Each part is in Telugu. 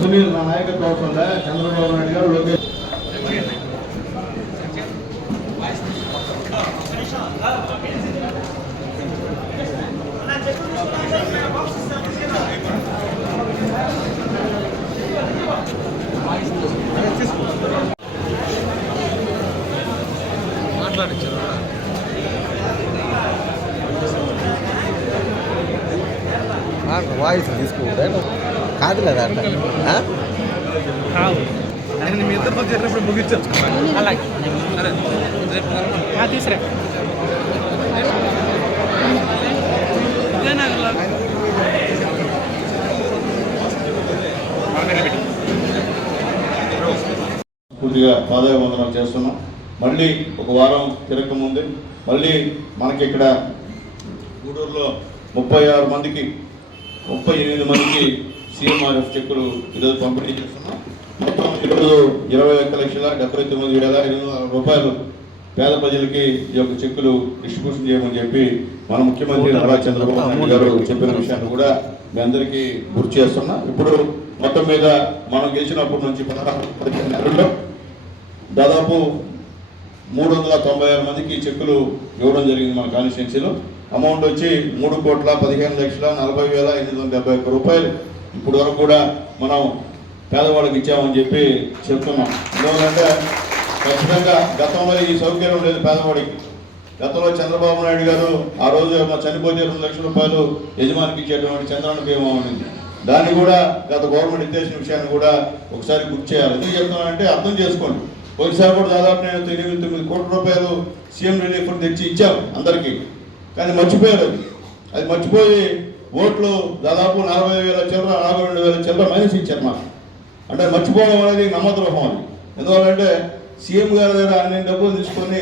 సునీల్ నా నాయకత్వం అవసరం లే. చంద్రబాబు నాయుడు గారు లోకేష్ వాయిస్ తీసుకుంటే కాదు? లేదా అంట ఆ? నేను మీ ఇద్దరితో చేరినప్పుడు ముగించచ్చు అలాగే. తీసురా. పూర్తిగా పాదాభివందనం చేస్తున్నాం. మళ్ళీ ఒక వారం తిరగక ముందు మళ్ళీ మనకి ఇక్కడ గూడూరులో ముప్పై ఆరు మందికి ముప్పై ఎనిమిది మందికి సీఎంఆర్ఎఫ్ చెక్కులు ఈరోజు పంపిణీ చేస్తున్నాం. మొత్తం ఈరోజు ఇరవై ఒక్క లక్షల డెబ్బై తొమ్మిది వేల ఎనిమిది వందల రూపాయలు పేద ప్రజలకి ఈ యొక్క చెక్కులు డిస్ట్రిబ్యూషన్ చేయమని చెప్పి మన ముఖ్యమంత్రి నారా చంద్రబాబు నాయుడు గారు చెప్పిన విషయాన్ని కూడా మీ అందరికీ గుర్తు చేస్తున్నా. ఇప్పుడు మొత్తం మీద మనం గెలిచినప్పటి నుంచి పదహారు పదిహేను నెలల్లో దాదాపు మూడు వందల తొంభై ఆరు మందికి చెక్కులు ఇవ్వడం జరిగింది మన కాన్స్టిట్యున్సీలో. అమౌంట్ వచ్చి మూడు కోట్ల పదిహేను లక్షల నలభై వేల ఎనిమిది వందల డెబ్బై ఒక్క రూపాయలు. ఇప్పుడు వరకు కూడా మనం పేదవాళ్ళకి ఇచ్చామని చెప్పి చెప్తున్నాం. ఎందుకంటే ఖచ్చితంగా గతంలో ఈ సౌకర్యం లేదు పేదవాడికి. గతంలో చంద్రబాబు నాయుడు గారు ఆ రోజు చనిపోతే రెండు లక్షల రూపాయలు యజమానికి ఇచ్చేటువంటి చంద్రన్న బీమా ఉండింది దాన్ని కూడా గత గవర్నమెంట్ నిర్దేశించిన విషయాన్ని కూడా ఒకసారి గుర్తు చేయాలి. ఎందుకు చెప్తున్నానంటే అర్థం చేసుకోండి. ఒకసారి కూడా దాదాపు నేను ఎనిమిది తొమ్మిది కోట్ల రూపాయలు సీఎం రిలీఫ్ తెచ్చి ఇచ్చాం అందరికీ. కానీ మర్చిపోయారు అది అది మర్చిపోయి ఓట్లు దాదాపు నలభై వేల చిల్లర నలభై రెండు వేల చిల్లర మైనస్ ఇచ్చారు మాకు. అంటే మర్చిపోవడం అనేది నమ్మద్రోహం అది. ఎందువల్లంటే సీఎం గారి దగ్గర అన్ని డబ్బులు తీసుకొని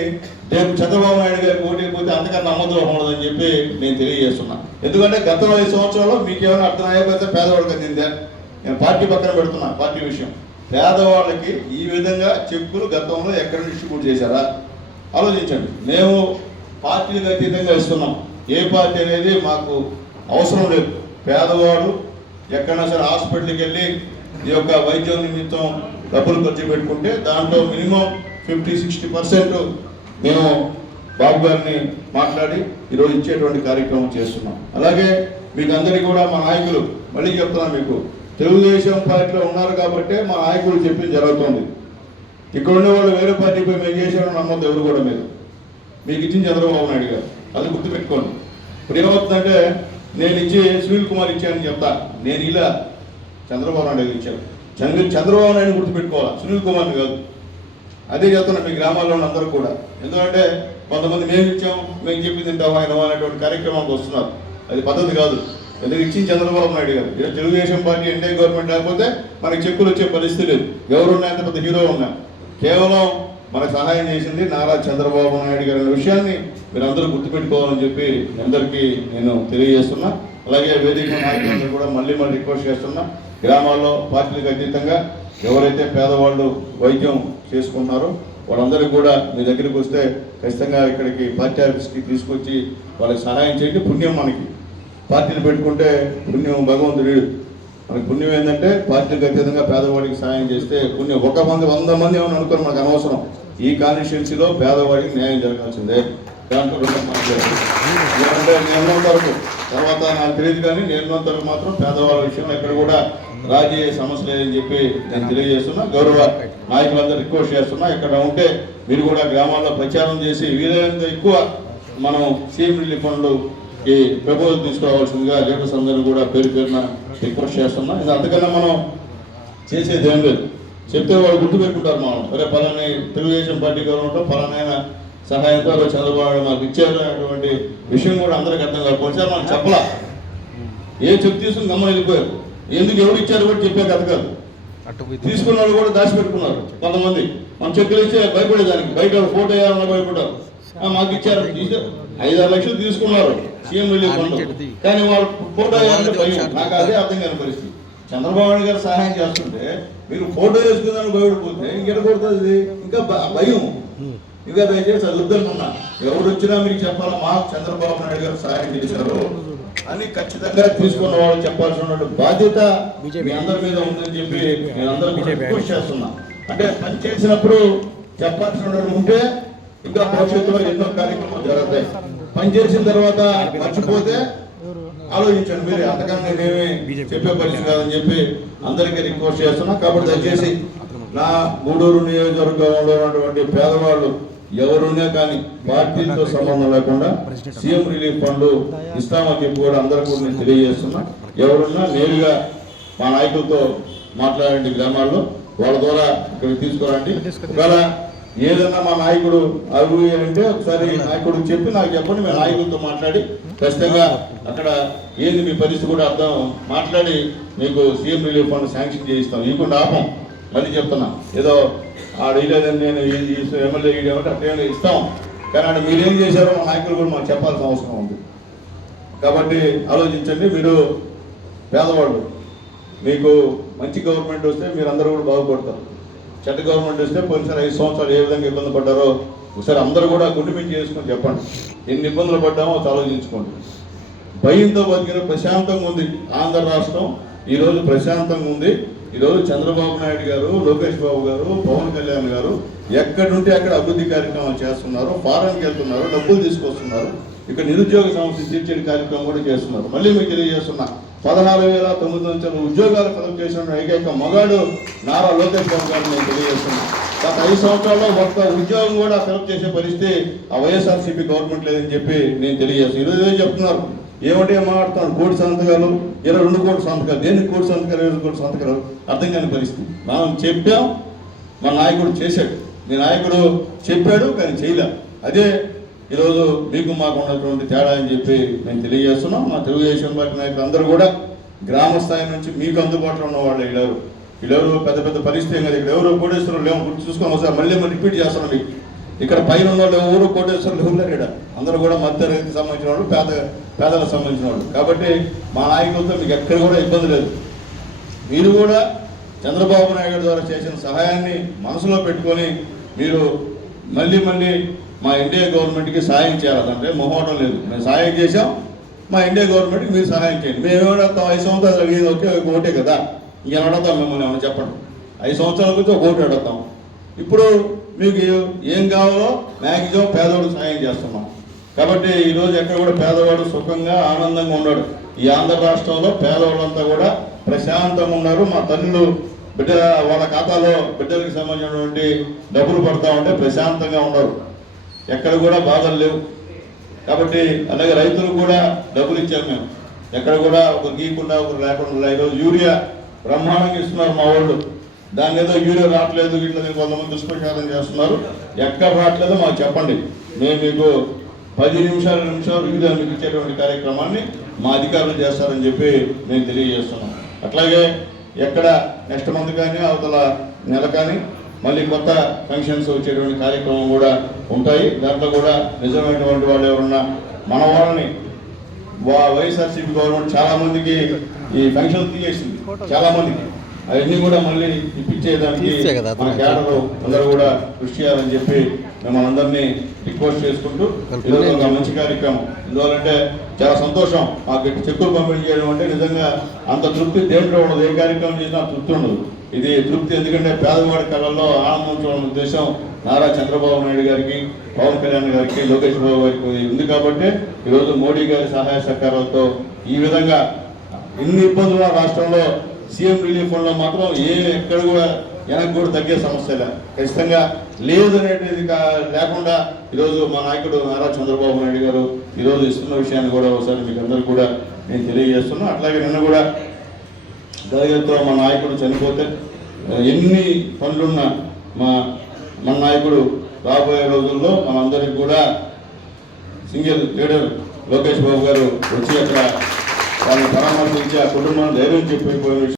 రేపు చంద్రబాబు నాయుడు గారికి ఓటీకి పోతే అంతకన్నా నమ్మద్రోహం ఉండదని చెప్పి నేను తెలియజేస్తున్నా. ఎందుకంటే గత ఐదు సంవత్సరాల్లో మీకేమైనా అర్థం అయిపోతే పేదవాడికి అందిందే నేను పార్టీ పక్కన పెడుతున్నా పార్టీ విషయం. పేదవాళ్ళకి ఈ విధంగా చెక్కులు గతంలో ఎక్కడ డిస్ట్రిబ్యూట్ చేశారా? ఆలోచించండి. మేము పార్టీలకు అతీతంగా ఇస్తున్నాం ఏ పార్టీ అనేది మాకు అవసరం లేదు. పేదవాడు ఎక్కడైనా సరే హాస్పిటల్కి వెళ్ళి ఈ యొక్క వైద్యం నిమిత్తం డబ్బులు ఖర్చు పెట్టుకుంటే దాంట్లో మినిమం ఫిఫ్టీ సిక్స్టీ పర్సెంట్ మేము బాబు గారిని మాట్లాడి ఈరోజు ఇచ్చేటువంటి కార్యక్రమం చేస్తున్నాం. అలాగే మీకు అందరికీ కూడా మా నాయకులు మళ్ళీ చెప్తున్నాను మీకు తెలుగుదేశం పార్టీలో ఉన్నారు కాబట్టే మా నాయకులు చెప్పింది జరుగుతుంది. ఇక్కడ ఉండే వాళ్ళు వేరే పార్టీపై మేము చేసామని నమ్మద్దు ఎవరు కూడా మీరు. మీకు ఇచ్చింది చంద్రబాబు నాయుడు గారు. అది గుర్తుపెట్టుకోండి. ఇప్పుడు అంటే నేను ఇచ్చి సునీల్ కుమార్ ఇచ్చానని చెప్తా. నేను ఇలా చంద్రబాబు నాయుడు గారు ఇచ్చాను. చంద్ర చంద్రబాబు నాయుడు గుర్తుపెట్టుకోవాలి? సునీల్ కుమార్ని కాదు. అదే చెప్తున్నా మీ గ్రామాల్లో ఉన్న అందరూ కూడా. ఎందుకంటే కొంతమంది మేము ఇచ్చాం మేము చెప్పి తింటాం ఆయన అనేటువంటి కార్యక్రమానికి వస్తున్నారు. అది పద్ధతి కాదు. ఎందుకు ఇచ్చింది చంద్రబాబు నాయుడు గారు? ఇలా తెలుగుదేశం పార్టీ ఎన్డీఏ గవర్నమెంట్ లేకపోతే మనకి చెక్కులు వచ్చే పరిస్థితి లేదు. ఎవరున్నా ఎంత పెద్ద హీరో ఉన్నా. కేవలం మనకు సహాయం చేసింది నారా చంద్రబాబు నాయుడు గారి విషయాన్ని మీరు అందరూ గుర్తుపెట్టుకోవాలని చెప్పి అందరికీ నేను తెలియజేస్తున్నా. అలాగే వేదిక నాయకులందరూ కూడా మళ్ళీ మళ్ళీ రిక్వెస్ట్ చేస్తున్నా. గ్రామాల్లో పార్టీలకు అతీతంగా ఎవరైతే పేదవాళ్ళు వైద్యం చేసుకుంటున్నారో వాళ్ళందరికీ కూడా మీ దగ్గరికి వస్తే ఖచ్చితంగా ఇక్కడికి పార్టీ ఆఫీస్కి తీసుకొచ్చి వాళ్ళకి సహాయం చేయండి. పుణ్యం మనకి. పార్టీని పెట్టుకుంటే పుణ్యం భగవంతుడు మనకి పుణ్యం ఏంటంటే పార్టీకి అతీతంగా పేదవాడికి సహాయం చేస్తే పుణ్యం. ఒక మంది వంద మంది ఏమని అనుకోని మనకు అనవసరం. ఈ కాన్స్టిట్యున్సీలో పేదవాడికి న్యాయం జరగాల్సిందే. దాంట్లో ఎందుకంటే నేను వరకు తర్వాత నాకు తెలియదు కానీ నేను వరకు మాత్రం పేదవాళ్ళ విషయంలో ఎక్కడ కూడా రాజీ సమస్య లేదని చెప్పి నేను తెలియజేస్తున్నా. గౌరవ నాయకులందరూ రిక్వెస్ట్ చేస్తున్నా. ఇక్కడ ఉంటే మీరు కూడా గ్రామాల్లో ప్రచారం చేసి వీలైనంత ఎక్కువ మనం సీఎం రిలీఫ్ ఫండ్లు ఈ ప్రపోజల్ తీసుకురావాల్సిందిగా లీడర్స్ అందరూ కూడా పేరు పేరున రిక్వెస్ట్ చేస్తున్నా. ఇది అంతకన్నా మనం చేసేది ఏం లేదు. చెప్తే వాళ్ళు గుర్తుపెట్టుకుంటారు మనం అరే పలాని తెలుగుదేశం పార్టీ గవర్నమెంట్ పలానైనా సహాయంతో అలా చంద్రబాబు మాకు ఇచ్చారు అనేటువంటి విషయం కూడా అందరికీ అర్థం కొంచెం మనం చెప్పలా. ఏ చెక్ తీసుకుని గమ్మ వెళ్ళిపోయారు. ఎందుకు ఎవరు ఇచ్చారు కూడా చెప్పే కథ కాదు. తీసుకున్న వాళ్ళు కూడా దాచిపెట్టుకున్నారు కొంతమంది. మనం చెక్కులు ఇస్తే భయపడేదానికి. బయట ఫోటో వేయాలన్నా భయపడ్డారు. మాకు ఇచ్చారు ఐదారు లక్షలు తీసుకున్నారు. సీఎం రిలీఫ్ కానీ వాళ్ళు ఫోటో వేయాలంటే భయం. నాకు అదే అర్థం కాని పరిస్థితి. చంద్రబాబు నాయుడు గారు సహాయం చేస్తుంటే మీరు ఫోటో వేసుకుందని భయపడిపోతే ఇంకెట కొడుతుంది ఇంకా భయం. ఇంకా దయచేసి వద్దనుకున్నా ఎవరు వచ్చినా మీకు చెప్పాలా? మా చంద్రబాబు నాయుడు గారు సహాయం చేశారు అని ఖచ్చితంగా తీసుకున్న వాళ్ళు చెప్పాల్సిన బాధ్యత మీ అందరి మీద ఉందని చెప్పి నేను అందరూ రిక్వెస్ట్ చేస్తున్నా. అంటే పని చేసినప్పుడు చెప్పాల్సిన ఉంటే ఇంకా భవిష్యత్తులో ఎన్నో కార్యక్రమాలు జరుగుతాయి. పని చేసిన తర్వాత మర్చిపోతే ఆలోచించండి మీరు. అంతకన్నా నేనేమి చెప్పే పరిస్థితి కాదని చెప్పి అందరికీ రిక్వెస్ట్ చేస్తున్నా. కాబట్టి దయచేసి నా గూడూరు నియోజకవర్గంలో ఉన్నటువంటి పేదవాళ్ళు ఎవరున్నా కానీ పార్టీలతో సంబంధం లేకుండా సీఎం రిలీఫ్ ఫండ్ ఇస్తామని చెప్పి కూడా అందరూ కూడా నేను తెలియజేస్తున్నా. ఎవరున్నా నేరుగా మా నాయకులతో మాట్లాడండి గ్రామాల్లో. వాళ్ళ ద్వారా ఇక్కడ తీసుకురండి. ఒకవేళ ఏదన్నా మా నాయకుడు అడుగు అంటే ఒకసారి నాయకుడు చెప్పి నాకు చెప్పండి మేము నాయకులతో మాట్లాడి ఖచ్చితంగా అక్కడ ఏది మీ పరిస్థితి కూడా అర్థం మాట్లాడి మీకు సీఎం రిలీఫ్ ఫండ్ శాంక్షన్ చేయిస్తాం. ఇవ్వకుండా ఆపం మళ్ళీ చెప్తున్నా. ఏదో ఆడ నేను ఎమ్మెల్యే ఇవ్వమంటే అట్లే ఇస్తాం. కానీ ఆడ మీరేం చేశారో మా నాయకులు కూడా మాకు చెప్పాల్సిన అవసరం ఉంది. కాబట్టి ఆలోచించండి మీరు పేదవాళ్ళు. మీకు మంచి గవర్నమెంట్ వస్తే మీరు అందరూ కూడా బాగుపడతారు. చెడ్డ గవర్నమెంట్ వస్తే పోయినసారి ఐదు సంవత్సరాలు ఏ విధంగా ఇబ్బంది పడ్డారో ఒకసారి అందరూ కూడా గుండె చేసుకొని చెప్పండి. ఎన్ని ఇబ్బందులు పడ్డామో అది ఆలోచించుకోండి. భయంతో బతికిన ప్రశాంతంగా ఉంది ఆంధ్ర రాష్ట్రం. ఈరోజు ప్రశాంతంగా ఉంది. ఈరోజు చంద్రబాబు నాయుడు గారు లోకేష్ బాబు గారు పవన్ కళ్యాణ్ గారు ఎక్కడుంటే అక్కడ అభివృద్ధి కార్యక్రమాలు చేస్తున్నారు ఫారెన్కి వెళ్తున్నారు డబ్బులు తీసుకొస్తున్నారు ఇక్కడ నిరుద్యోగ సమస్య తీర్చే కార్యక్రమం కూడా చేస్తున్నారు. మళ్ళీ మీకు తెలియజేస్తున్నా పదహారు వేల తొమ్మిది నుంచి ఉద్యోగాలు కలుపు చేసిన ఏకైక మగాడు నారా లోకేష్ బాబు గారు నేను తెలియజేస్తున్నాను. గత ఐదు సంవత్సరాల్లో ఒక్క ఉద్యోగం కూడా ఫిలప్ చేసే పరిస్థితి ఆ వైఎస్ఆర్సీపీ గవర్నమెంట్ లేదని చెప్పి నేను తెలియజేస్తాను ఈరోజు ఏదో చెప్తున్నారు. ఏమంటే మాట్లాడుతున్నాను కోటి సంతకాలు ఇరవై రెండు కోటి సంతకాలు. దేనికి కోటి సంతకాలు ఇరవై రెండు కోటి సంతకాలు? అర్థం కాని పరిస్థితి. మనం చెప్పాం మా నాయకుడు చేశాడు. మీ నాయకుడు చెప్పాడు కానీ చేయలే. అదే ఈరోజు మీకు మాకు ఉన్నటువంటి తేడా అని చెప్పి మేము తెలియజేస్తున్నాం. మా తెలుగుదేశం పార్టీ నాయకులు అందరూ కూడా గ్రామ స్థాయి నుంచి మీకు అందుబాటులో ఉన్న వాళ్ళు వీళ్ళెవరు వీళ్ళెవరు పెద్ద పెద్ద పరిస్థితి ఏం ఇక్కడ ఎవరో కోటేశ్వరులు లేవు. గుర్తు చూసుకొని ఒకసారి. మళ్ళీ మళ్ళీ రిపీట్ చేస్తున్నాం మీకు. ఇక్కడ పైన ఉన్న వాళ్ళు ఎవరు కోటేశ్వరులు ఎవరు ఇక్కడ అందరూ కూడా మధ్యతరగతికి సంబంధించిన వాళ్ళు పేద పేదలకు సంబంధించిన వాళ్ళు. కాబట్టి మా నాయకులతో మీకు ఎక్కడ కూడా ఇబ్బంది లేదు. మీరు కూడా చంద్రబాబు నాయుడు ద్వారా చేసిన సహాయాన్ని మనసులో పెట్టుకొని మీరు మళ్ళీ మళ్ళీ మా ఇండియా గవర్నమెంట్కి సాయం చేయాలంటే మొహోటం లేదు. మేము సాయం చేసాం మా ఇండియా గవర్నమెంట్కి మీరు సహాయం చేయండి. మేము ఏమడతాం ఐదు సంవత్సరాలు అడిగేది ఒకే ఒక ఓటే కదా? ఇంకేం అడుగుతాం మిమ్మల్ని ఏమైనా చెప్పండి? ఐదు సంవత్సరాల గురించి ఒక ఓటు అడుగుతాం. ఇప్పుడు మీకు ఏం కావాలో మ్యాక్సిమం పేదవాడు సాయం చేస్తున్నాం. కాబట్టి ఈరోజు ఎక్కడ కూడా పేదవాడు సుఖంగా ఆనందంగా ఉన్నాడు ఈ ఆంధ్ర రాష్ట్రంలో పేదవాళ్ళంతా కూడా ప్రశాంతంగా ఉన్నారు. మా తల్లులు బిడ్డ వాళ్ళ ఖాతాలో బిడ్డలకు సంబంధించినటువంటి డబ్బులు పడతా ఉంటే ప్రశాంతంగా ఉన్నారు ఎక్కడ కూడా బాధలు లేవు. కాబట్టి అలాగే రైతులు కూడా డబ్బులు ఇచ్చాము మేము. ఎక్కడ కూడా ఒకరు గీకుండా ఒకరు లేకుండా ఈరోజు యూరియా బ్రహ్మాండంగా ఇస్తున్నారు మా వాళ్ళు. దాని ఏదో యూరియా రావట్లేదు ఇట్లా కొంతమంది దుష్ప్రచారం చేస్తున్నారు. ఎక్కడ రావట్లేదో మాకు చెప్పండి. మేము మీకు పది నిమిషాల నిమిషాలు యూరియా మీకు ఇచ్చేటువంటి కార్యక్రమాన్ని మా అధికారులు చేస్తారని చెప్పి మేము తెలియజేస్తున్నాం. అట్లాగే ఎక్కడ నెక్స్ట్ మంత్ కానీ అవతల నెల కానీ మళ్ళీ కొత్త ఫంక్షన్స్ వచ్చేటువంటి కార్యక్రమం కూడా ఉంటాయి. దాంట్లో కూడా నిజమైనటువంటి వాళ్ళు ఎవరున్నా మన వాళ్ళని వా- వైఎస్ఆర్సీపీ గవర్నమెంట్ చాలా మందికి ఈ ఫంక్షన్ తీసేసింది. చాలా మందికి. అవన్నీ కూడా మళ్ళీ ఇప్పించేదానికి మన కేడర్ అందరూ కూడా కృషి చేయాలని చెప్పి మిమ్మల్ని అందరినీ రిక్వెస్ట్ చేసుకుంటూ ఈరోజు ఒక మంచి కార్యక్రమం. ఎందువల్లంటే చాలా సంతోషం. మాకు చెక్కులు పంపిణీ చేయడం అంటే నిజంగా అంత తృప్తి దేంట్లో ఉండదు. ఏ కార్యక్రమం చేసినా తృప్తి ఉండదు. ఇది తృప్తి. ఎందుకంటే పేదవాడి కళల్లో ఆనందం చూడడం ఉద్దేశం నారా చంద్రబాబు నాయుడు గారికి పవన్ కళ్యాణ్ గారికి లోకేష్ బాబు గారికి ఉంది కాబట్టి ఈరోజు మోడీ గారి సహాయ సహకారాలతో ఈ విధంగా ఇన్ని ఇబ్బందులు రాష్ట్రంలో సీఎం రిలీఫ్ ఫండ్లో మాత్రం ఏ ఎక్కడ కూడా వెనక్కి కూడా తగ్గే సమస్య ఖచ్చితంగా లేదు అనేది లేకుండా ఈరోజు మా నాయకుడు నారా చంద్రబాబు నాయుడు గారు ఈరోజు ఇస్తున్న విషయాన్ని కూడా ఒకసారి మీకు అందరూ కూడా నేను తెలియజేస్తున్నా. అట్లాగే నిన్న కూడా దయతో మా నాయకుడు చనిపోతే ఎన్ని పనులున్న మా మన నాయకుడు రాబోయే రోజుల్లో మనందరికి కూడా సింగిల్ లీడర్ లోకేష్ బాబు గారు వచ్చి అక్కడ వాళ్ళని పరామర్శించి ఆ కుటుంబాన్ని ధైర్యం చెప్పిపోయిన